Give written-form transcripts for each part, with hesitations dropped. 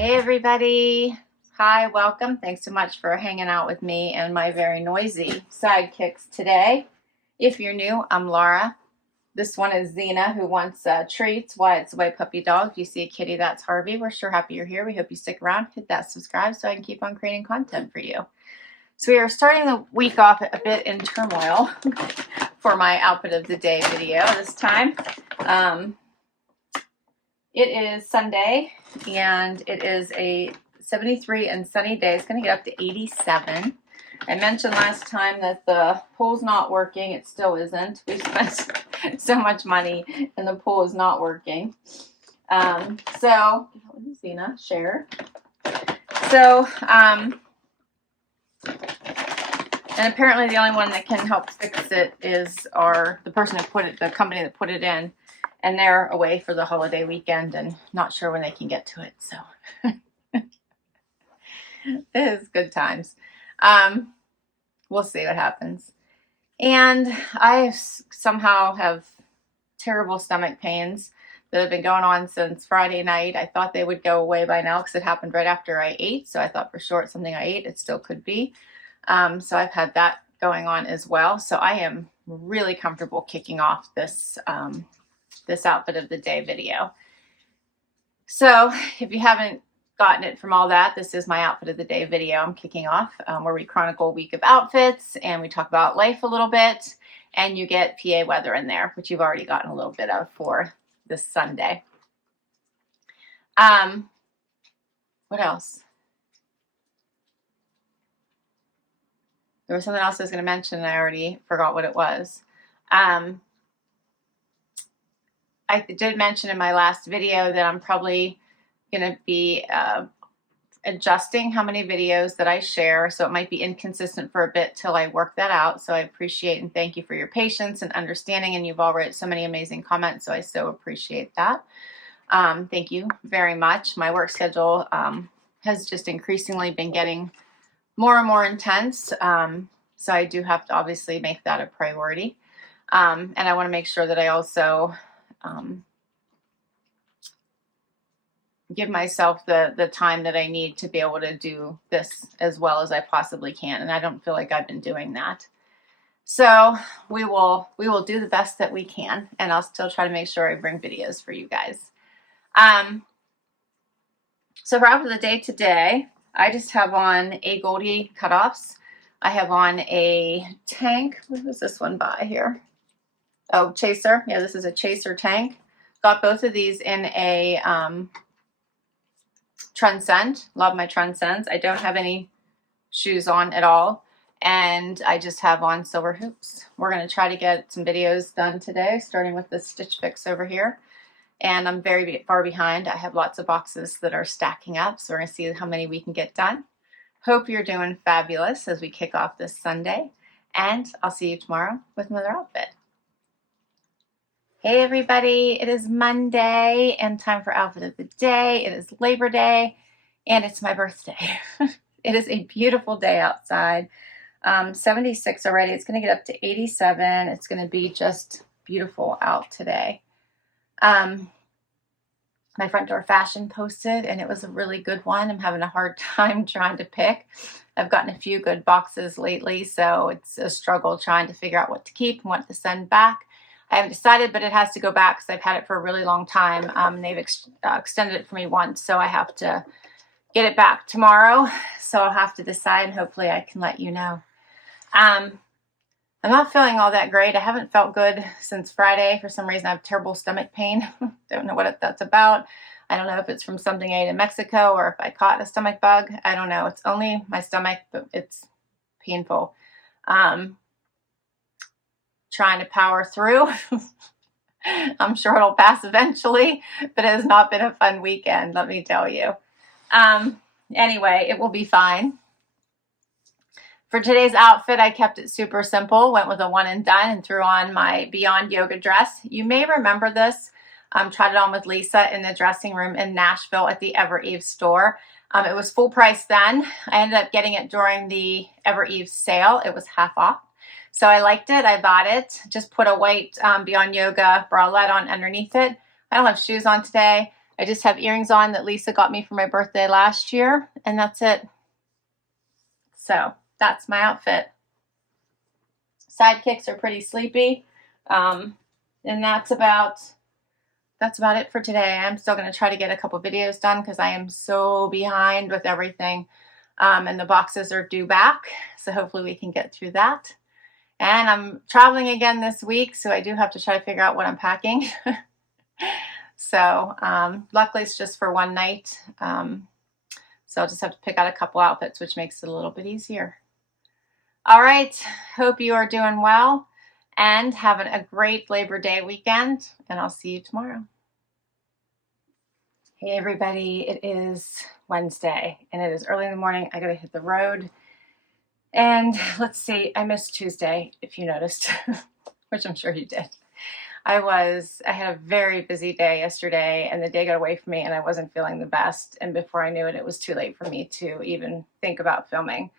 Hey everybody. Hi, welcome. Thanks so much for hanging out with me and my very noisy sidekicks today. If you're new, I'm Laura. This one is Zena, who wants treats. Wyatt's a white puppy dog. If you see a kitty, that's Harvey. We're sure happy you're here. We hope you stick around. Hit that subscribe so I can keep on creating content for you. So we are starting the week off a bit in turmoil for my outfit of the day video this time. It is Sunday, and it is a 73 and sunny day. It's going to get up to 87. I mentioned last time that the pool's not working. It still isn't. We spent so much money, and the pool is not working. So, Zena, share. So, and apparently the only one that can help fix it is the person who put it, the company that put it in. And they're away for the holiday weekend and not sure when they can get to it. So it is good times. We'll see what happens. And I somehow have terrible stomach pains that have been going on since Friday night. I thought they would go away by now because it happened right after I ate. So I thought for sure it's something I ate. It still could be. So I've had that going on as well. So I am really comfortable kicking off this outfit of the day video. So if you haven't gotten it from all that, this is my outfit of the day video I'm kicking off, where we chronicle a week of outfits and we talk about life a little bit, and you get PA weather in there, which you've already gotten a little bit of for this Sunday. What else? There was something else I was going to mention and I already forgot what it was. I did mention in my last video that I'm probably going to be adjusting how many videos that I share, so it might be inconsistent for a bit till I work that out. So I appreciate and thank you for your patience and understanding, and you've all written so many amazing comments, so I so appreciate that. Thank you very much. My work schedule has just increasingly been getting more and more intense, so I do have to obviously make that a priority, and I want to make sure that I also give myself the time that I need to be able to do this as well as I possibly can, and I don't feel like I've been doing that. So we will do the best that we can, and I'll still try to make sure I bring videos for you guys. So for outfit of the day today, I just have on Agolde cutoffs. I have on a tank. What was this one by here? Oh, Chaser. Yeah, this is a Chaser tank. Got both of these in a Trendsend. Love my Trendsends. I don't have any shoes on at all, and I just have on silver hoops. We're going to try to get some videos done today, starting with the Stitch Fix over here. And I'm very far behind. I have lots of boxes that are stacking up, so we're going to see how many we can get done. Hope you're doing fabulous as we kick off this Sunday, and I'll see you tomorrow with another outfit. Hey everybody, it is Monday and time for outfit of the day. It is Labor Day and it's my birthday. It is a beautiful day outside. 76 already. It's going to get up to 87. It's going to be just beautiful out today. My front door fashion posted, and it was a really good one. I'm having a hard time trying to pick. I've gotten a few good boxes lately, so it's a struggle trying to figure out what to keep and what to send back. I haven't decided, but it has to go back because I've had it for a really long time. And they've extended it for me once, so I have to get it back tomorrow. So I'll have to decide, and hopefully I can let you know. I'm not feeling all that great. I haven't felt good since Friday. For some reason, I have terrible stomach pain. Don't know what that's about. I don't know if it's from something I ate in Mexico or if I caught a stomach bug. I don't know. It's only my stomach, but it's painful. Trying to power through. I'm sure it'll pass eventually, but it has not been a fun weekend, let me tell you. Anyway, it will be fine. For today's outfit, I kept it super simple, went with a one and done, and threw on my Beyond Yoga dress. You may remember this. Tried it on with Lisa in the dressing room in Nashville at the Ever Eve store. It was full price then. I ended up getting it during the Ever Eve sale. It was half off. So I liked it. I bought it. Just put a white Beyond Yoga bralette on underneath it. I don't have shoes on today. I just have earrings on that Lisa got me for my birthday last year, and that's it. So that's my outfit. Sidekicks are pretty sleepy, and that's about it for today. I'm still going to try to get a couple videos done because I am so behind with everything, and the boxes are due back, so hopefully we can get through that. And I'm traveling again this week, so I do have to try to figure out what I'm packing. So luckily it's just for one night, so I'll just have to pick out a couple outfits, which makes it a little bit easier. All right, hope you are doing well and having a great Labor Day weekend, and I'll see you tomorrow. Hey everybody, it is Wednesday and it is early in the morning. I gotta hit the road, and let's see, I missed Tuesday, if you noticed, which I'm sure you did. I had a very busy day yesterday, and the day got away from me and I wasn't feeling the best, and before I knew it, it was too late for me to even think about filming.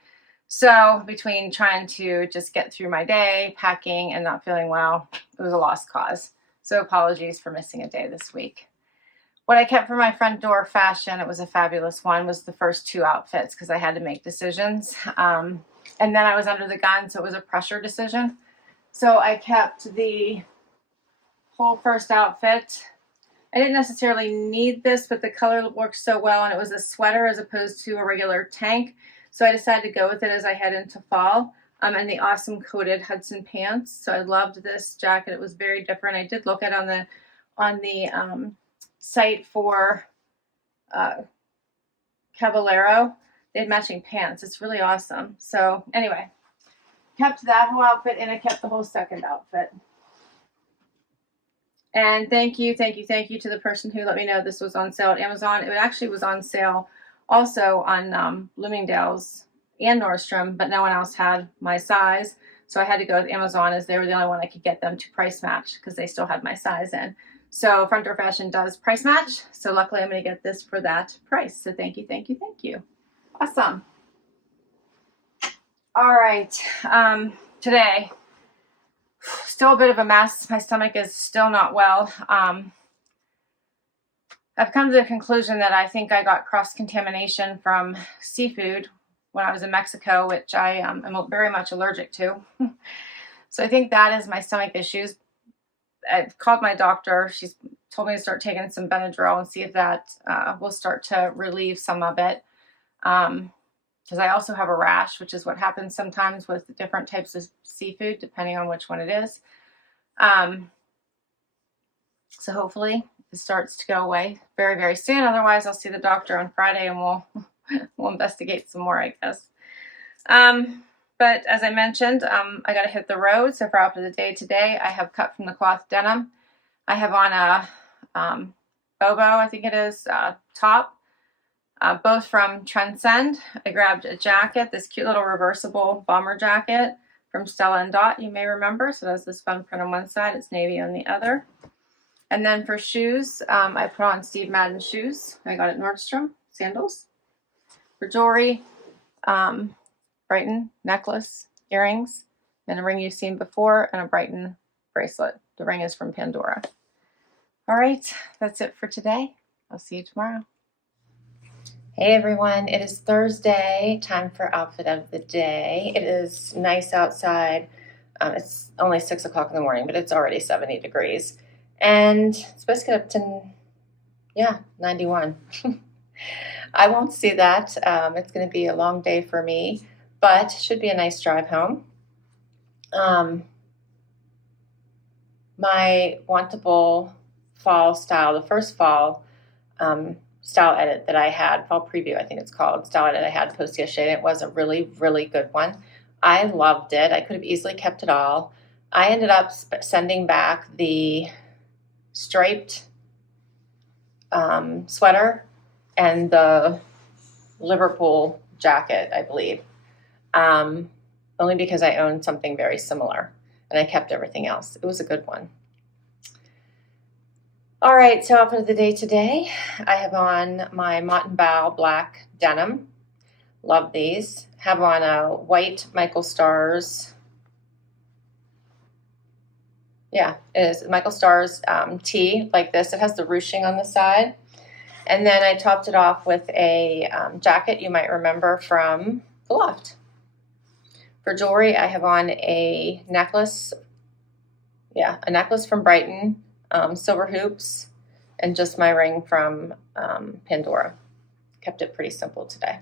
So between trying to just get through my day, packing, and not feeling well, it was a lost cause. So apologies for missing a day this week. What I kept for my front door fashion, it was a fabulous one, was the first two outfits because I had to make decisions. And then I was under the gun, so it was a pressure decision. So I kept the whole first outfit. I didn't necessarily need this, but the color worked so well, and it was a sweater as opposed to a regular tank. So I decided to go with it as I head into fall, and the awesome coated Hudson pants. So I loved this jacket. It was very different. I did look at on the site for Caballero. They had matching pants. It's really awesome. So anyway, kept that whole outfit, and I kept the whole second outfit. And thank you to the person who let me know this was on sale at Amazon. It actually was on sale also on Bloomingdale's and Nordstrom, but no one else had my size. So I had to go with Amazon as they were the only one I could get them to price match because they still had my size in. So Front Door Fashion does price match. So luckily I'm going to get this for that price. So thank you. Awesome. All right. Today, still a bit of a mess. My stomach is still not well. I've come to the conclusion that I think I got cross-contamination from seafood when I was in Mexico, which I am very much allergic to. So I think that is my stomach issues. I've called my doctor. She's told me to start taking some Benadryl and see if that will start to relieve some of it. Because I also have a rash, which is what happens sometimes with different types of seafood, depending on which one it is. So hopefully it starts to go away very, very soon. Otherwise, I'll see the doctor on Friday and we'll investigate some more, I guess. But as I mentioned, I got to hit the road. So for outfit of the day today, I have cut from the cloth denim. I have on a Bobeau, I think it is, top, both from Trendsend. I grabbed a jacket, this cute little reversible bomber jacket from Stella Dot, you may remember. So it has this fun print on one side, it's navy on the other. And then for shoes, I put on Steve Madden shoes. I got at Nordstrom, sandals. For jewelry, Brighton necklace, earrings, and a ring you've seen before, and a Brighton bracelet. The ring is from Pandora. All right, that's it for today. I'll see you tomorrow. Hey everyone, it is Thursday, time for outfit of the day. It is nice outside. It's only 6 o'clock in the morning, but it's already 70 degrees. And it's supposed to get up to, 91. I won't see that. It's going to be a long day for me, but should be a nice drive home. My wantable fall style, the first fall style edit that I had, fall preview I think it's called, style edit I had posted yesterday, it was a really, really good one. I loved it. I could have easily kept it all. I ended up sending back the striped sweater and the Liverpool jacket, I believe, only because I owned something very similar, and I kept everything else. It was a good one. All right, so outfit of the day today, I have on my Mott & Bow black denim. Love these. Have on a white Michael Stars. Yeah, it is Michael Stars tee like this. It has the ruching on the side. And then I topped it off with a jacket you might remember from the loft. For jewelry, I have on a necklace. Yeah, a necklace from Brighton, silver hoops, and just my ring from Pandora. Kept it pretty simple today.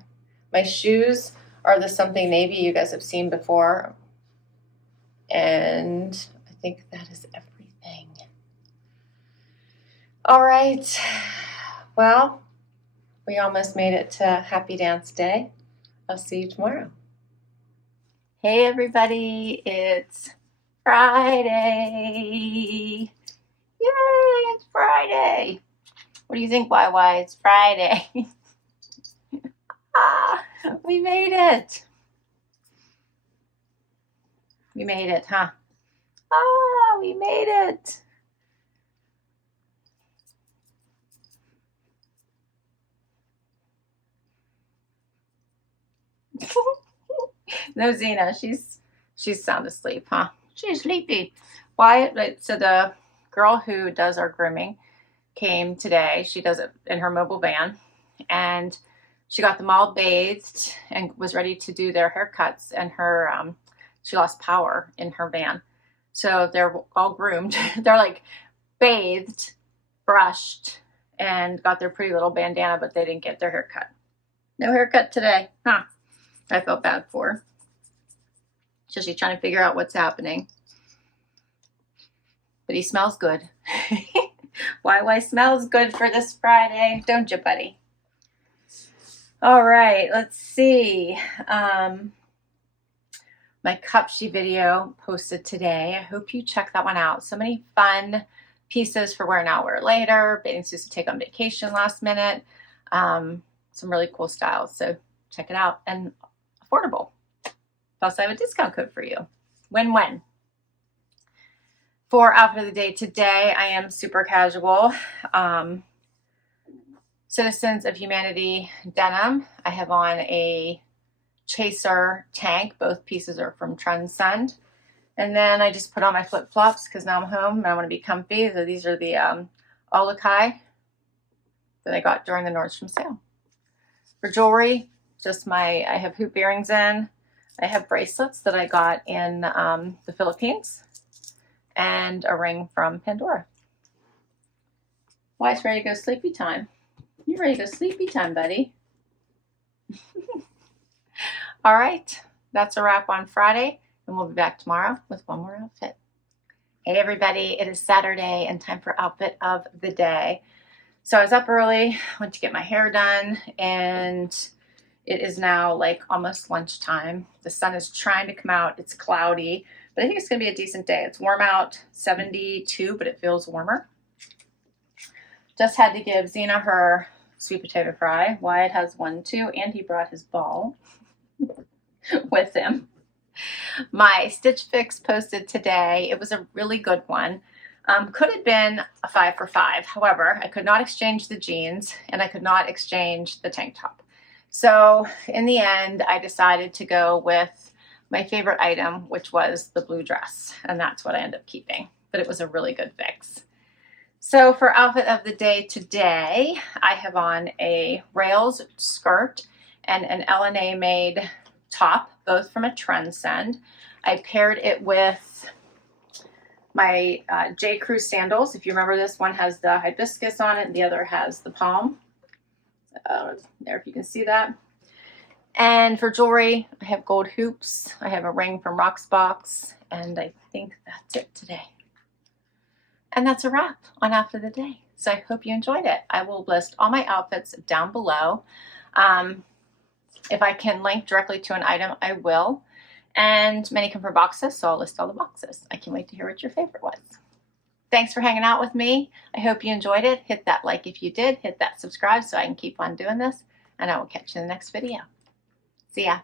My shoes are the SomethingNavy you guys have seen before. And I think that is everything. All right. Well, we almost made it to Happy Dance Day. I'll see you tomorrow. Hey everybody, it's Friday. Yay, it's Friday. What do you think, YY? It's Friday. We made it. We made it, huh? We made it. No, Zena, she's sound asleep, huh? She's sleepy. Why? So the girl who does our grooming came today. She does it in her mobile van, and she got them all bathed and was ready to do their haircuts. And her she lost power in her van, so they're all groomed. They're like bathed, brushed, and got their pretty little bandana, but they didn't get their haircut. No haircut today, huh? I felt bad for her. So she's trying to figure out what's happening. But he smells good. YY smells good for this Friday, don't you, buddy? All right, let's see. My Cupshe video posted today. I hope you check that one out. So many fun pieces for wear now, wear later. Bathing suits to take on vacation last minute. Some really cool styles. So check it out. And affordable. Plus I have a discount code for you. Win-win. For outfit of the day today, I am super casual. Citizens of Humanity denim. I have on a Chaser tank. Both pieces are from Trendsend. And then I just put on my flip-flops because now I'm home and I want to be comfy. So these are the Olakai that I got during the Nordstrom sale. For jewelry, just I have hoop earrings in. I have bracelets that I got in the Philippines. And a ring from Pandora. Why, it's ready to go sleepy time. You're ready to go sleepy time, buddy. All right, that's a wrap on Friday, and we'll be back tomorrow with one more outfit. Hey everybody, it is Saturday and time for outfit of the day. So I was up early, went to get my hair done, and it is now like almost lunchtime. The sun is trying to come out. It's cloudy, but I think it's gonna be a decent day. It's warm out, 72, but it feels warmer. Just had to give Zena her sweet potato fry. Wyatt has one too, and he brought his ball with him. My Stitch Fix posted today. It was a really good one. Could have been a 5 for 5. However, I could not exchange the jeans and I could not exchange the tank top. So in the end, I decided to go with my favorite item, which was the blue dress, and that's what I ended up keeping. But it was a really good fix. So for outfit of the day today, I have on a rails skirt and an LNA made top, both from a Trendsend. I paired it with my JCrew sandals. If you remember, this one has the hibiscus on it and the other has the palm. There, if you can see that. And for jewelry, I have gold hoops. I have a ring from Rocksbox, and I think that's it today. And that's a wrap on Outfit of the Day. So I hope you enjoyed it. I will list all my outfits down below. If I can link directly to an item, I will. And many come from boxes, so I'll list all the boxes. I can't wait to hear what your favorite was. Thanks for hanging out with me. I hope you enjoyed it. Hit that like if you did. Hit that subscribe so I can keep on doing this. And I will catch you in the next video. See ya.